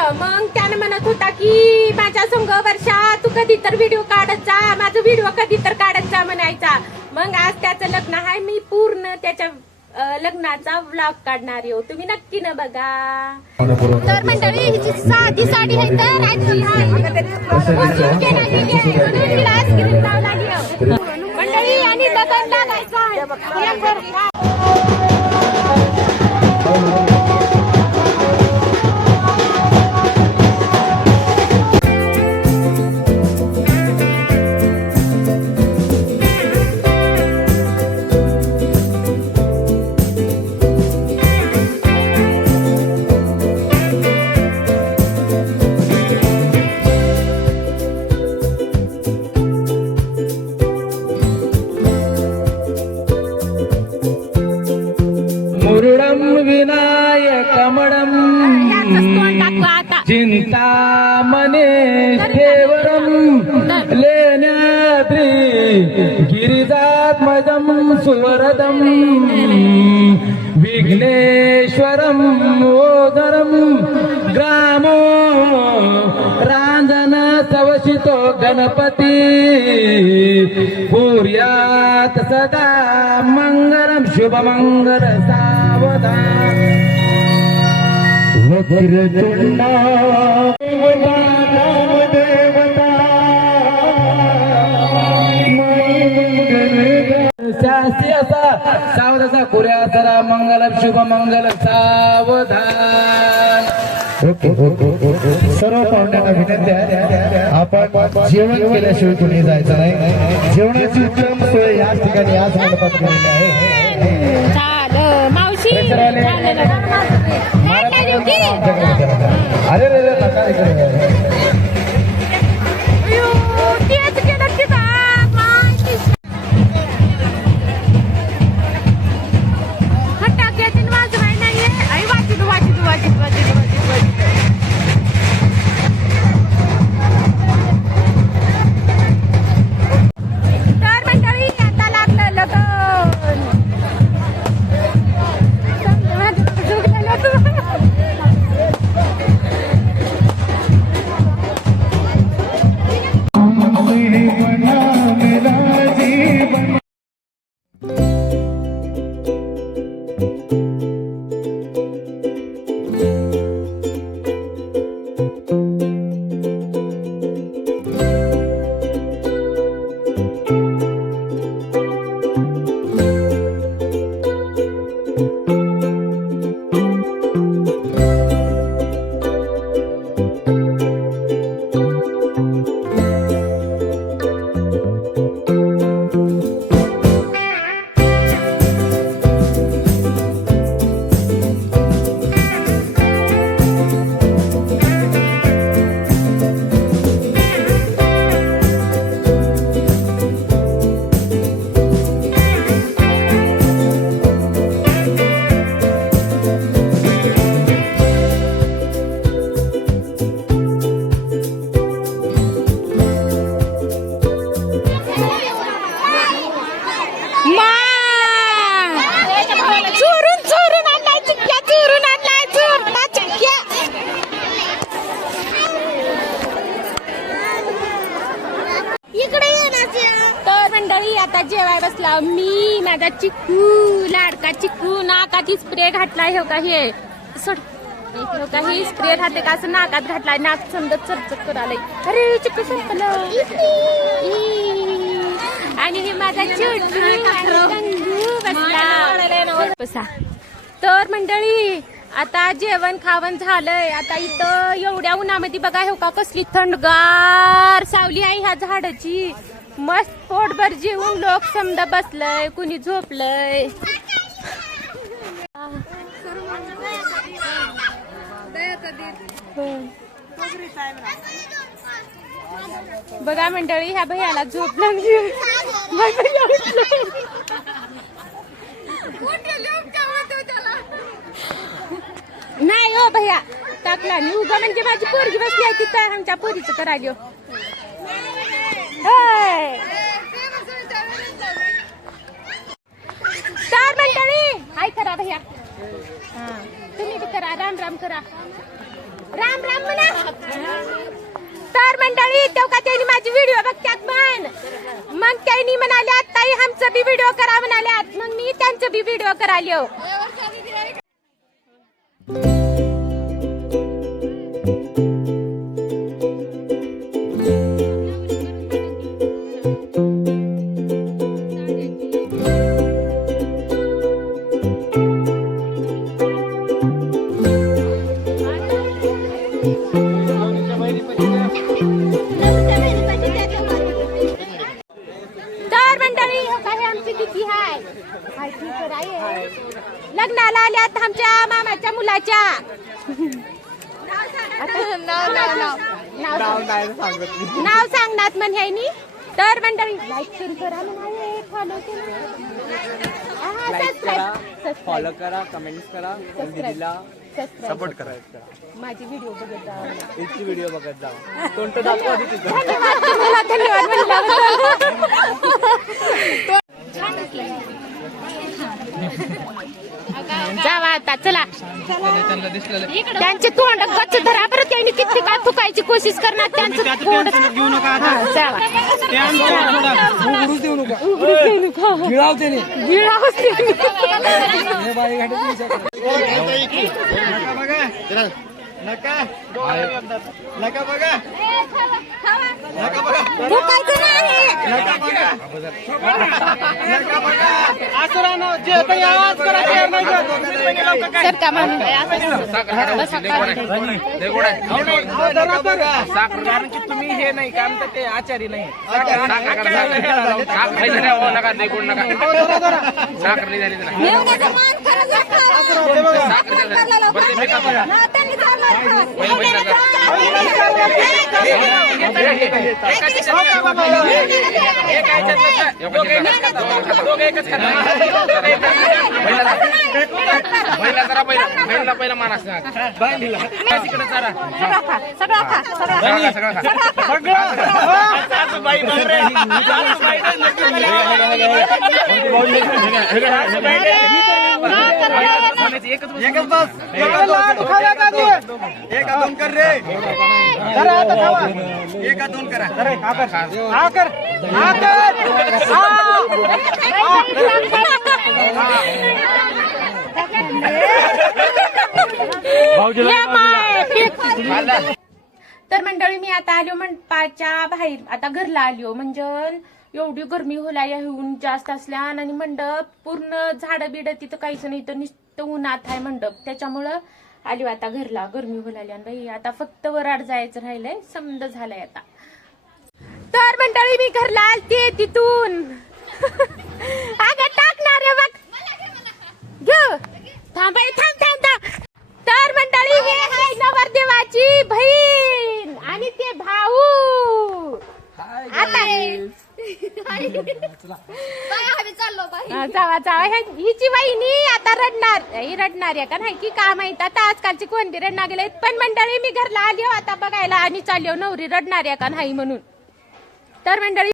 केलं. मग त्यानं म्हणत होता की माझ्या संग वर्षा तू कधी तर व्हिडिओ काढत जा, माझं व्हिडिओ कधी तर काढत जा म्हणायचा. मग आज त्याचं लग्न आहे, मी पूर्ण त्याच्या लग्नाचा व्लॉग काढणार आहे, तुम्ही नक्की न बघा. तर मंडळी हिची साधी साडी आहे तर मंडळी आणि लग्न लागायचं. मुरुडम विनायकमडम चिंतामणे देवरम लेण्याद्री गिरिजात्मजम सुवरदम विघ्नेश्वरम ओदरम ग्रामो रांजन सवशितो गणपती कुर्यात सदा मंगलम शुभमंगल सावधान. वक्रतुंड शास्त्री असा सावधाचा कुर्या सदा मंगलम शुभमंगल सावधान. सर्व पाहुण्यांना विनंती आहे, आपण जेवण केल्याशिवाय कुणी जायचं नाही. जेवणाची उत्तम सोय याच ठिकाणी याच मंडपात केलेली आहे. मावशी अरे रे नका आता जेवाय बसला मी, माझा चिक्कू लाडका चिक्कू. नाकात स्प्रे घातलाय हो का, हे सोड हो का, हे स्प्रे राहते का असं नाकात घातलाय, नाक समजत चरचट करायला. अरे चिक्कू संपलं. आणि हे माझा बसला. तर मंडळी आता जेवण खावण झालंय. आता इथं एवढ्या उन्हामध्ये बघा हो का कसली थंडगार सावली आहे ह्या झाडाची. मस्त पोटभर जेवून लोक समजा बसलय, कुणी झोपलय. बघा मंडळी ह्या भैयाला झोप लागली. नाही हो भैया टाकला मी उगा, म्हणजे माझी पोरगी बसली आहे तिथं, आमच्या पोरीचं करायला. चार मंडळी हाय करा भैया, तुम्ही बी करा, राम राम करा. राम राम म्हणा. तर मंडळी तेव्हा त्यांनी माझी व्हिडिओ बघतात मग त्यांनी म्हणाले ताई आमचं बी व्हिडिओ करा म्हणाल्यात. मग मी त्यांचं बी व्हिडिओ करायलो. तर मंडळी काही आमची किती आहे लग्नाला आल्यात आमच्या मामाच्या मुलाच्या. नाव सांगणार म्हण ह्यानी. तर मंडळी लाईक शेअर करा म्हणाले, फॉलो फॉलो करा, कमेंट्स करा, दीदीला सपोर्ट करा. माझी व्हिडिओ बघत जा. तिची व्हिडिओ बघत जा. कोणतं दाखवा आधी तिचं. धन्यवाद म्हणल्याबद्दल. जावा आता चला. त्यांचे तोंड गच्च धरा बरं. त्यांनी किती काय थुकायची कोशिश करणार. त्यांचं तोंड घेऊ नका आता. हा, जावा. उघडूच देऊ नका. उघडूच देऊ नका. गिळावते नाही. गिळावंच देऊ नका. हे बाई घाटत नका बघा. नका नका बघा. नका बघा. थुकायचं नाही. नका बघा. नका बघा. असं राहणं जे काही आवाज करा ते नाही करत. सर का म्हणून कारण की तुम्ही हे नाही काय म्हणतात ते आचारी नाही. पहिला माणूस एकच बस. एका दोन कर रे. एका दोन करा. तर मंडळी मी आता आलो मंडपाच्या बाहेर. आता घरला आलो म्हणजे एवढी गरमी होला येऊन जास्त असल्या आणि मंडप पूर्ण झाडं बिड तिथं काहीच नाही तर नुसतं उन्हात आहे मंडप. त्याच्यामुळं आलो आता घरला. गरमी होला बाई. आता फक्त वराड जायचं राहिलंय. समज झालंय आता. तर मंडळी मी घरला आलते तिथून. अगं टाकणार आहे बघ. घेऊ थांब थांब थांब थांब. तर मंडळी हे आहे नवरदेवाची बहीण आणि ते भाऊ. आता जावा जावा. हिची वहिनी आता रडणार. ही रडणार आहे का नाही की काय माहित. आता आजकालची कोणती रडणार गेले. पण मंडळी मी घरला आली आता बघायला आणि चाललो नवरी रडणार आहे का नाही म्हणून. तर मंडळी